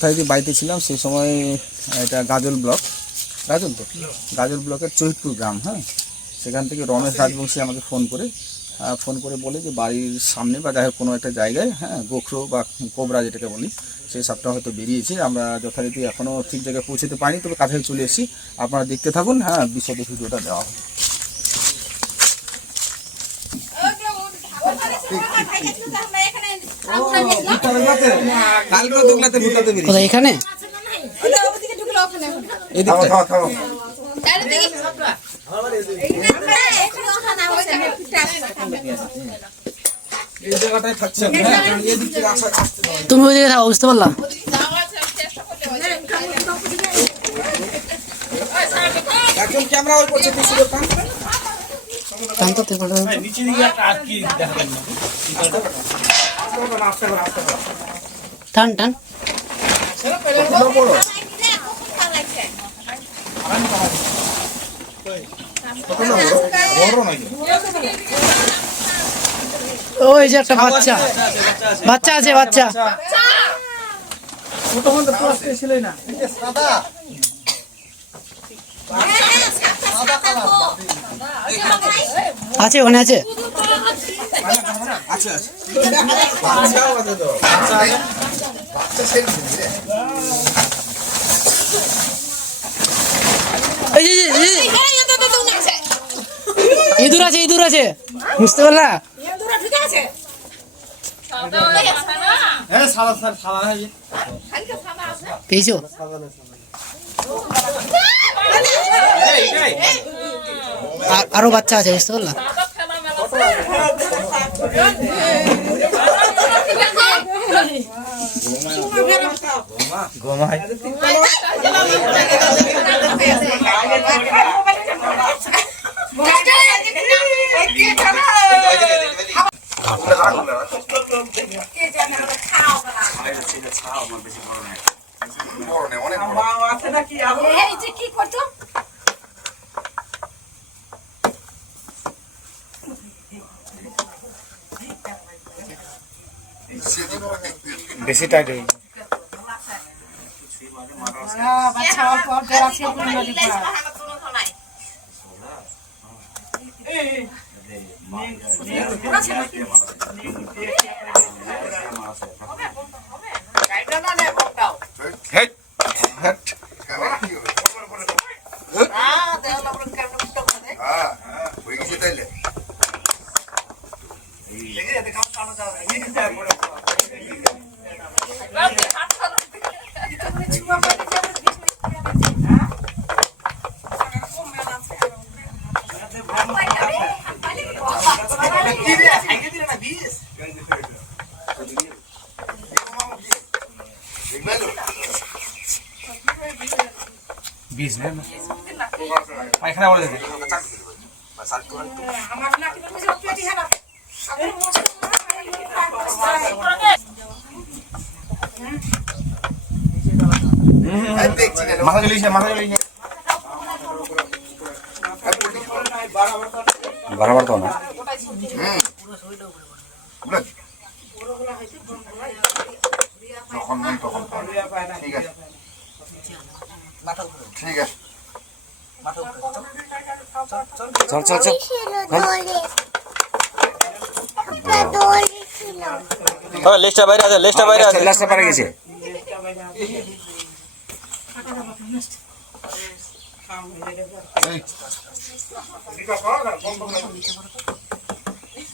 যথারীতি বাড়িতে ছিলাম সেই সময় এটা গাজল ব্লক, গাজল তো গাজল ব্লকের চৈতপুর গ্রাম, হ্যাঁ, সেখান থেকে রমেশ রাজবংশী আমাকে ফোন করে বলে যে বাড়ির সামনে বা যাই হোক কোনো একটা জায়গায়, হ্যাঁ, গোখরো বা কোবরা যেটাকে বলি, সেই সাপটা হয়তো বেরিয়েছে। আমরা যথারীতি এখনও ঠিক জায়গায় পৌঁছতে পারিনি, তবে কাছাকাছি চলে এসেছি। আপনারা দেখতে থাকুন, হ্যাঁ, বিশদে ভিডিওটা দেওয়া হবে। এখানে তুমি ওই জায়গায় থাকো, বুঝতে পারলাম। একদম ক্যামেরা অন করছে, তুই সুযোগ পান নিচে দিকে একটা আর কি দেখাবেন না, টান টান ওই যে একটা বাচ্চা আছে, বাচ্চা আছে, ওখানে আছে। ইঁদুর আছে, বুঝতে পারলা? পেয়েছো? আরো বাচ্চা আছে, বুঝতে পারলাম। বেশি টাইট হয়ে बीस में पायखाना बोले थे माथा चली बराबर तो ना ठीक है ठीक है चल चल चल हाँ लिस्टा বাইরে আছে লিস্টটা বাইরে গেছে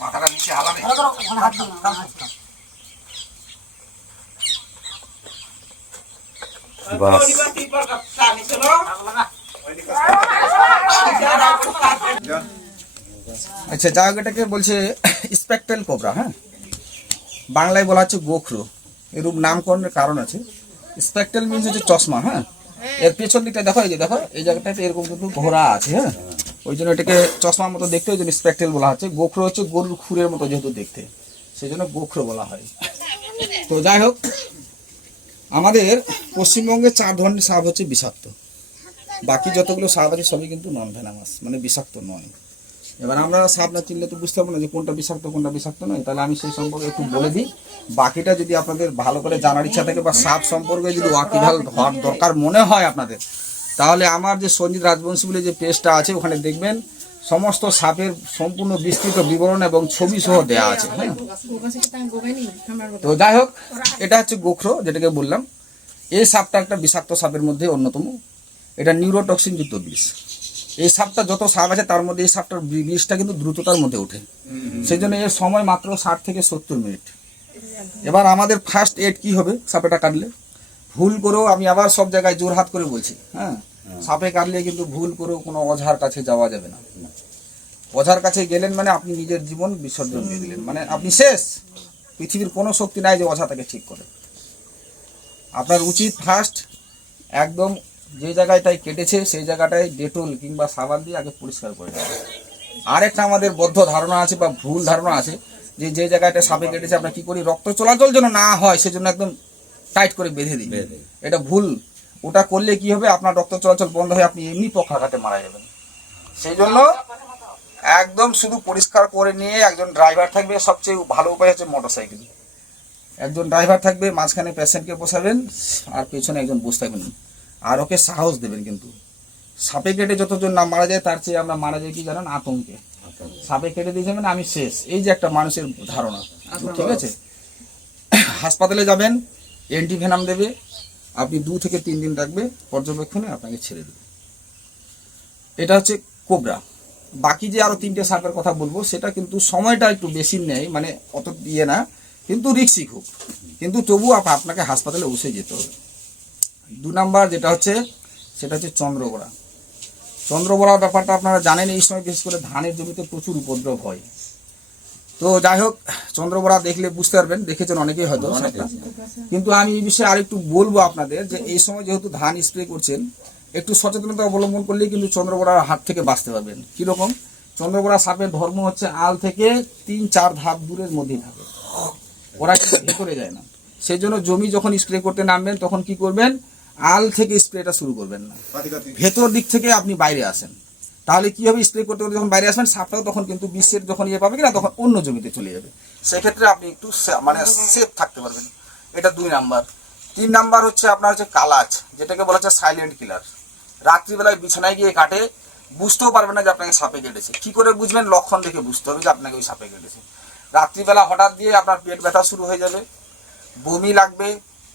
মাথাটা নিচে হালাবে বাস আচ্ছা জায়গাটাকে বলছে স্পেকট্রাল কোবরা, হ্যাঁ, বাংলায় বলা হচ্ছে গোখরো। এরূপ নামকরণের কারণ আছে। স্পেকট্রাল মিনস হচ্ছে চশমা, হ্যাঁ, এর পেছন দিকটা দেখো, এই যে দেখো এই জায়গাটাতে এরকম কিন্তু ঘোরা আছে, হ্যাঁ, ওই জন্য এটাকে চশমার মতো দেখতে, ওই জন্য স্পেকট্রাল বলা হচ্ছে। গোখরো হচ্ছে গরুর খুরের মতো যেহেতু দেখতে, সেই জন্য গোখরো বলা হয়। তো যাই হোক, আমাদের পশ্চিমবঙ্গে 4 ধরনের সাপ হচ্ছে বিষাক্ত, বাকি যতগুলো সাপ আছে সবই কিন্তু নন ভেনামাস, মানে বিষাক্ত নয়। এবার আমরা সাপ না চিনলে তো বুঝতে পারবো না যে কোনটা বিষাক্ত নয়। তাহলে আমি সেই সম্পর্কে একটু বলে দিই। বাকিটা যদি আপনাদের ভালো করে জানার ইচ্ছা থাকে বা সাপ সম্পর্কে যদি ওয়াকিবহাল হওয়ার দরকার মনে হয় আপনাদের, তাহলে আমার যে সঞ্জিত রাজবংশী বলে যে পেজটা আছে ওখানে দেখবেন সমস্ত সাপের সম্পূর্ণ বিস্তৃত বিবরণ এবং ছবি সহ দেওয়া আছে। হ্যাঁ, তো যাই হোক, এটা হচ্ছে গোখরো, যেটাকে বললাম। এই সাপটা একটা বিষাক্ত সাপের মধ্যে অন্যতম। এটা নিউরোটক্সিন যুক্ত বিষ। এই সাপটা যত সাপ আছে তার মধ্যে এই সাপটার বিষটা কিন্তু দ্রুততার মধ্যে ওঠে, সেই জন্য এর সময় মাত্র 60 থেকে 70 মিনিট। এবার আমাদের ফার্স্ট এড কি হবে সাপেটা কাটলে? ভুল করেও, আমি আবার সব জায়গায় জোরহাত করে বলছি, হ্যাঁ, সাপে কাটলে কিন্তু ভুল করেও কোনো অঝার কাছে যাওয়া যাবে না। অঝার কাছে গেলেন মানে আপনি নিজের জীবন বিসর্জন দিয়ে দিলেন, মানে আপনি শেষ। পৃথিবীর কোনো শক্তি নাই যে অঝা তাকে ঠিক করে। আপনার উচিত ফার্স্ট একদম যে জায়গাটায় কেটেছে সেই জায়গাটায় ডেটল কিংবা সাবান দিয়ে আগে পরিষ্কার করে দেওয়া। আরেকটা আমাদের বদ্ধ ধারণা আছে বা ভুল ধারণা আছে যে যে জায়গাটা সাপে কেটেছে আমরা কি করি, রক্ত চলাচল যেন না হয় সেজন্য একদম টাইট করে বেঁধে দিই। এটা ভুল। ওটা করলে কি হবে, আপনার রক্ত চলাচল বন্ধ হয়ে আপনি এমনি পক্ষাঘাতে মারা যাবেন। সেই জন্য একদম শুধু পরিষ্কার করে নিয়ে একজন ড্রাইভার থাকবে। সবচেয়ে ভালো উপায় হচ্ছে মোটরসাইকেল। একজন ড্রাইভার থাকবে, মাঝখানে পেশেন্টকে বসাবেন আর পেছনে একজন বসে থাকবেন, আর ওকে সাহস দেবেন। কিন্তু সাপে কেটে যতজন না মারা যায় তার চেয়ে আমরা মারা যাই কি জানেন, আতঙ্কে। সাপে কেটে দিয়ে যাবেন আমি শেষ, এই যে একটা মানুষের ধারণা, ঠিক আছে। হাসপাতালে যাবেন, অ্যান্টিভেনাম দেবে, আপনি 2 থেকে 3 দিন রাখবে, পর্যবেক্ষণে আপনাকে ছেড়ে দেবে। এটা হচ্ছে কোবরা। বাকি যে আরো 3টে সাপের কথা বলবো সেটা কিন্তু সময়টা একটু বেশি নেয়, মানে অত ইয়ে না, কিন্তু রিক্সি খুব। কিন্তু তবু আপনাকে হাসপাতালে অবশ্যই যেতে হবে। 2 নাম্বার যেটা হচ্ছে সেটা হচ্ছে চন্দ্রগড়া। চন্দ্রগড়ার ব্যাপারটা আপনারা জানেন, এই সময় বিশেষ করে ধানের জমিতে প্রচুর উপদ্রব হয়। তো যাই হোক, চন্দ্রগড়া দেখলে বুঝতে পারবেন, দেখেছেন অনেকেই হয়তো। কিন্তু আমি এই বিষয়ে আরেকটু বলবো আপনাদের যে এই সময় যেহেতু ধান স্প্রে করছেন, একটু সচেতনতা অবলম্বন করলেই কিন্তু চন্দ্রগড়ার হাত থেকে বাঁচতে পারবেন। কিরকম? চন্দ্রগড়া সাপের ধর্ম হচ্ছে আল থেকে 3-4 ধাপ দূরের মধ্যেই থাকে, ওরা কিন্তু ভেতরে যায় না। সেই জন্য জমি যখন স্প্রে করতে নামবেন তখন কি করবেন, আল থেকে স্প্রেটা শুরু করবেন না, ভেতর দিক থেকে আপনি বাইরে আসেন। তাহলে কি হবে, স্প্রে করতে করতে যখন বাইরে আসবেন সাপটাও তখন কিন্তু বিশ্বের যখন ইয়ে পাবে কিনা তখন অন্য জমিতে চলে যাবে। সেক্ষেত্রে আপনি একটু মানে সেফ থাকতে পারবেন। এটা 2 নাম্বার। 3 নাম্বার হচ্ছে আপনার হচ্ছে কালাচ, যেটাকে বলা হচ্ছে সাইলেন্ট কিলার। রাত্রিবেলায় বিছানায় গিয়ে কাটে, বুঝতেও পারবেন না যে আপনাকে সাপে কেটেছে। কি করে বুঝবেন? লক্ষণ দেখে বুঝতে হবে যে আপনাকে ওই সাপে কেটেছে। রাত্রিবেলা হঠাৎ দিয়ে আপনার পেট ব্যথা শুরু হয়ে যাবে, বমি লাগবে,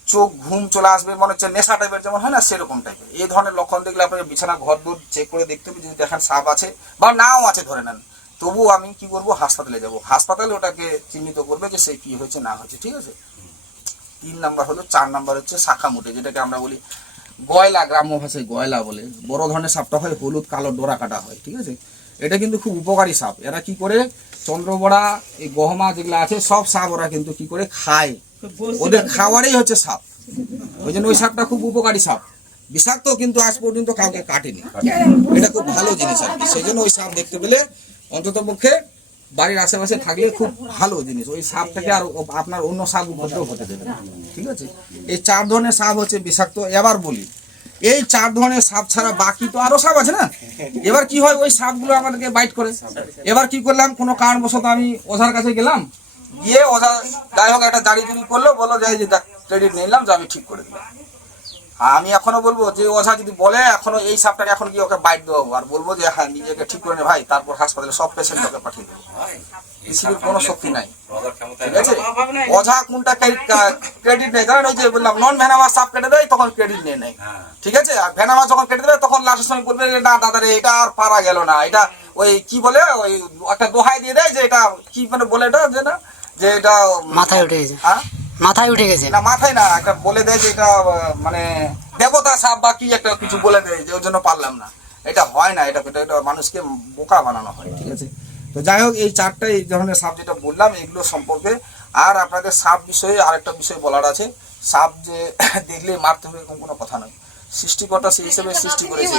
চোখ ঘুম চলে আসবে, মনে হচ্ছে নেশা টাইপের যেমন হয় না সেরকম টাইপের। এই ধরনের লক্ষণ দেখলে আপনাকে বিছানা ঘর দূর চেক করে দেখতে হবে। যদি দেখেন সাপ আছে বা নাও আছে ধরে নেন, তবুও আমি কি করব, হাসপাতালে যাব। হাসপাতালে ওটাকে চিহ্নিত করবে যে সে কি হয়েছে না হয়েছে, ঠিক আছে। 3 নাম্বার হলো। 4 নাম্বার হচ্ছে শাখা মুটে, যেটাকে আমরা বলি গয়লা, গ্রাম্য ভাষায় গয়লা বলে। বড় ধরনের সাপটা হয়, হলুদ কালো ডোরা কাটা হয়, ঠিক আছে। এটা কিন্তু খুব উপকারী সাপ। এরা কি করে, চন্দ্রবড়া, এই গহমা যেগুলো আছে সব সাপ ওরা কিন্তু কি করে খায়, ওদের খাওয়ারই হচ্ছে সাপ। ওই জন্য ওই সাপটা খুব উপকারী সাপ, বিষাক্ত, কিন্তু আজ পর্যন্ত কাউকে কাটেনি। এটা খুব ভালো জিনিস আর কি। সেই জন্য ওই সাপ দেখতে পেলে অন্তত পক্ষে বাড়ির আশেপাশে থাকলে খুব ভালো জিনিস। ওই সাপটাকে আর আপনার অন্য সাপ উপদ্রব হতে দেবে না, ঠিক আছে। এই 4 ধরনের সাপ হচ্ছে বিষাক্ত। এবার বলি, এই 4 ধরনের সাপ ছাড়া বাকি তো আরো সাপ আছে না। এবার কি হয়, ওই সাপগুলো আমাদেরকে বাইট করে। এবার কি করলাম, কোনো কারণবশত আমি ওঝার কাছে গেলাম, গিয়ে ওঝা যাই হোক একটা দাড়ি জুড়ি করলো, বললো যে ক্রেডিট নিলাম যে আমি ঠিক করে দিলাম। আমি এখনো বলবো যে ওঝা যদি বলে এখনো এই সাপটাকে এখন গিয়ে ওকে বাইট দেবো, আর বলবো যে হ্যাঁ নিজেকে ঠিক করে নে ভাই, তারপর হাসপাতালে সব পেশেন্টকে পাঠিয়ে দেবো। পৃথিবীর কোনো শক্তি নাই, ঠিক আছে। ওঝা কোনটা ক্রেডিট নেই, কারণ ওই যে বললাম নন ভেনামাস সাপ কেটে দেয় তখন ক্রেডিট নিয়ে নেয়, ঠিক আছে। আর ভেনামাস যখন কেটে দেবে তখন লাস্টের সময় বলবে না দাদা রে এটা আর পারা গেল না, এটা ওই কি বলে ওই একটা দোহাই দিয়ে দেয় যে এটা কি মানে বলে, এটা যে না যে এটা মাথায় উঠে গেছে, হ্যাঁ মাথায় উঠে গেছে না, মাথায় না, একটা বলে দেয় যে এটা মানে দেবতা সাপ বা কি একটা কিছু বলে দেয় যে ওর জন্য পারলাম না। এটা হয় না, এটা মানুষকে বোকা বানানো হয়, ঠিক আছে। তো যাই হোক, এই 4টা এই ধরনের সাপ যেটা বললাম এগুলো সম্পর্কে। আর আপনাদের সাপ বিষয়ে আরেকটা বিষয় বলার আছে, সাপ যে দেখলে মারতে হবে এরকম কোনো কথা নয়। সৃষ্টিকর্তা সেই হিসেবে সৃষ্টি করেছে,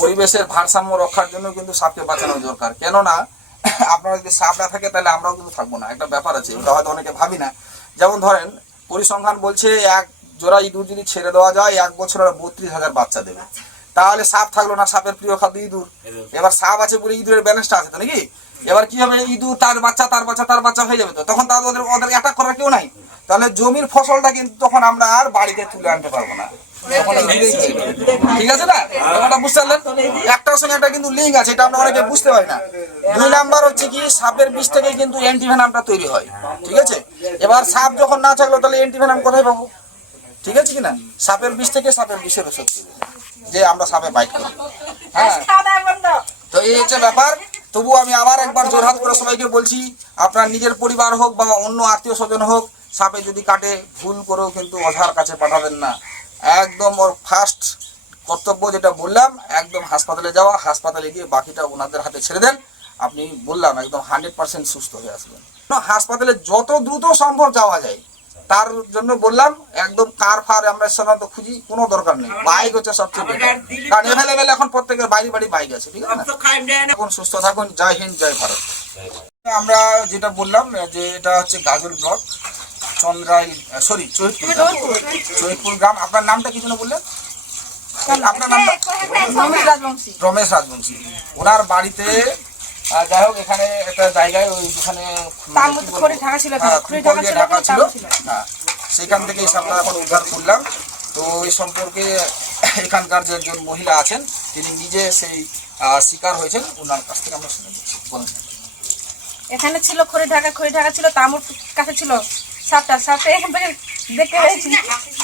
পরিবেশের ভারসাম্য রক্ষার জন্য কিন্তু সাপকে বাঁচানো দরকার। কেননা আপনারা যদি সাপ না থাকে তাহলে আমরাও কিন্তু থাকবো না। একটা ব্যাপার আছে, ওটা হয়তো অনেকে ভাবি না। যেমন ধরেন পরিসংখ্যান বলছে এক জোড়া ইঁদুর যদি ছেড়ে দেওয়া যায় 1 বছর 32,000 বাচ্চা দেবে। তাহলে সাপ থাকলো না, সাপের প্রিয় খাদ্য ইঁদুর। এবার সাপ আছে বলে ইঁদুরের ব্যালেন্সটা আছে তো নাকি? এবার কি হবে, ইঁদুর তার বাচ্চা হয়ে যাবে, তো তখন তাদের ওদের অ্যাটাক করার কেউ নাই। তাহলে জমির ফসলটা কিন্তু তখন আমরা আর বাড়িতে তুলে আনতে পারবো না, তখন ইঁদুরেই খেয়ে নেবে। ঠিক আছে না? ব্যাপারটা বুঝতে পারলেন? একটার সঙ্গে একটা কিন্তু লিঙ্ক আছে, এটা আমরা অনেকে বুঝতে পারি না। 2 নাম্বার হচ্ছে কি, সাপের বিষ থেকে কিন্তু অ্যান্টিভেনামটা তৈরি হয়। ঠিক আছে, এবার সাপ যখন না থাকলো তাহলে অ্যান্টিভেনাম কোথায় পাবো? ঠিক আছে কিনা? সাপের বিষ থেকে সাপের বিষের ওষুধ তৈরি হয়, যে আমরা সাপে বাইট করি। হ্যাঁ, তো এই হচ্ছে ব্যাপার। তবু আমি আবার একবার জোরহাত করে সবাইকে বলছি, আপনার নিজের পরিবার হোক বা অন্য আত্মীয় স্বজন হোক, সাপে যদি কাটে ভুল করেও কিন্তু ওঝার কাছে পাঠাবেন না। একদম ওর ফার্স্ট কর্তব্য যেটা বললাম, একদম হাসপাতালে যাওয়া, হাসপাতালে গিয়ে বাকিটা ওনাদের হাতে ছেড়ে দেন। আপনি বললাম একদম 100% সুস্থ হয়ে আসবেন। হাসপাতালে যত দ্রুত সম্ভব যাওয়া যায় তার জন্য বললাম, একদম কার ফার আমরা সাধারণত খুঁজি, কোনো দরকার নেই। বাইক হচ্ছে সবচেয়ে বেটার, কারণ এভেলেবেল এখন প্রত্যেকের বাড়ি বাইক আছে। ঠিক আছে না? এখন সুস্থ থাকুন। জয় হিন্দ, জয় ভারত। আমরা যেটা বললাম যে এটা হচ্ছে গাজল ব্লক, চৈতপুর গ্রাম। আপনার নামটা কি যেন বললেন? আপনার নামটা? রমেশ রাজবংশী। ওনার বাড়িতে যাই হোক, এখানে একটা জায়গায় ওইখানে ঢাকা ছিল, হ্যাঁ, সেখান থেকে এই সাপটা এখন উদ্ধার করলাম। তো এই সম্পর্কে এখানকার যে একজন মহিলা আছেন, তিনি নিজে সেই শিকার হয়েছেন, ওনার কাছ থেকে আমরা শুনে নিচ্ছি। বলেন। এখানে ছিল খড়ি ঢাকা ছিল, তামুর কাছে ছিল সাপটা এখান থেকে দেখতে পেয়েছি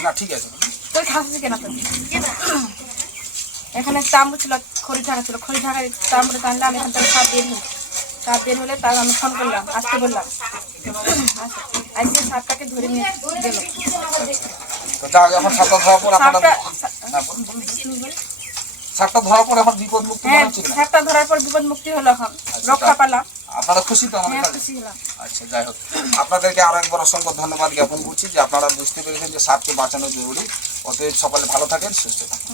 না, ঠিক আছে। তুই খাসি কেনা তো এখানে তামু ছিল, খড়ি ঢাকায় তামুরে টানলাম, এখান থেকে সাপ বের হলে তার আমি ফোন করলাম, আসতে বললাম, আজকে সাপটাকে ধরে নিয়ে গেল। তো যা, এখন সাপটা ধরার পর আপনারা সাপটা ধরার পর এখন বিপদ মুক্ত হচ্ছে না? সাপটা ধরার পর বিপদ মুক্তি হলো, এখন রক্ষা পেলাম। আপনারা খুশি তো? আমাদের খুশি হলাম। আচ্ছা, যাই হোক, আপনাদেরকে আরো একবার অসংখ্য ধন্যবাদ জ্ঞাপন করছি যে আপনারা বুঝতে পেরেছেন যে সাপকে বাঁচানো জরুরি। অতএব সকালে ভালো থাকেন, সুস্থ থাকেন।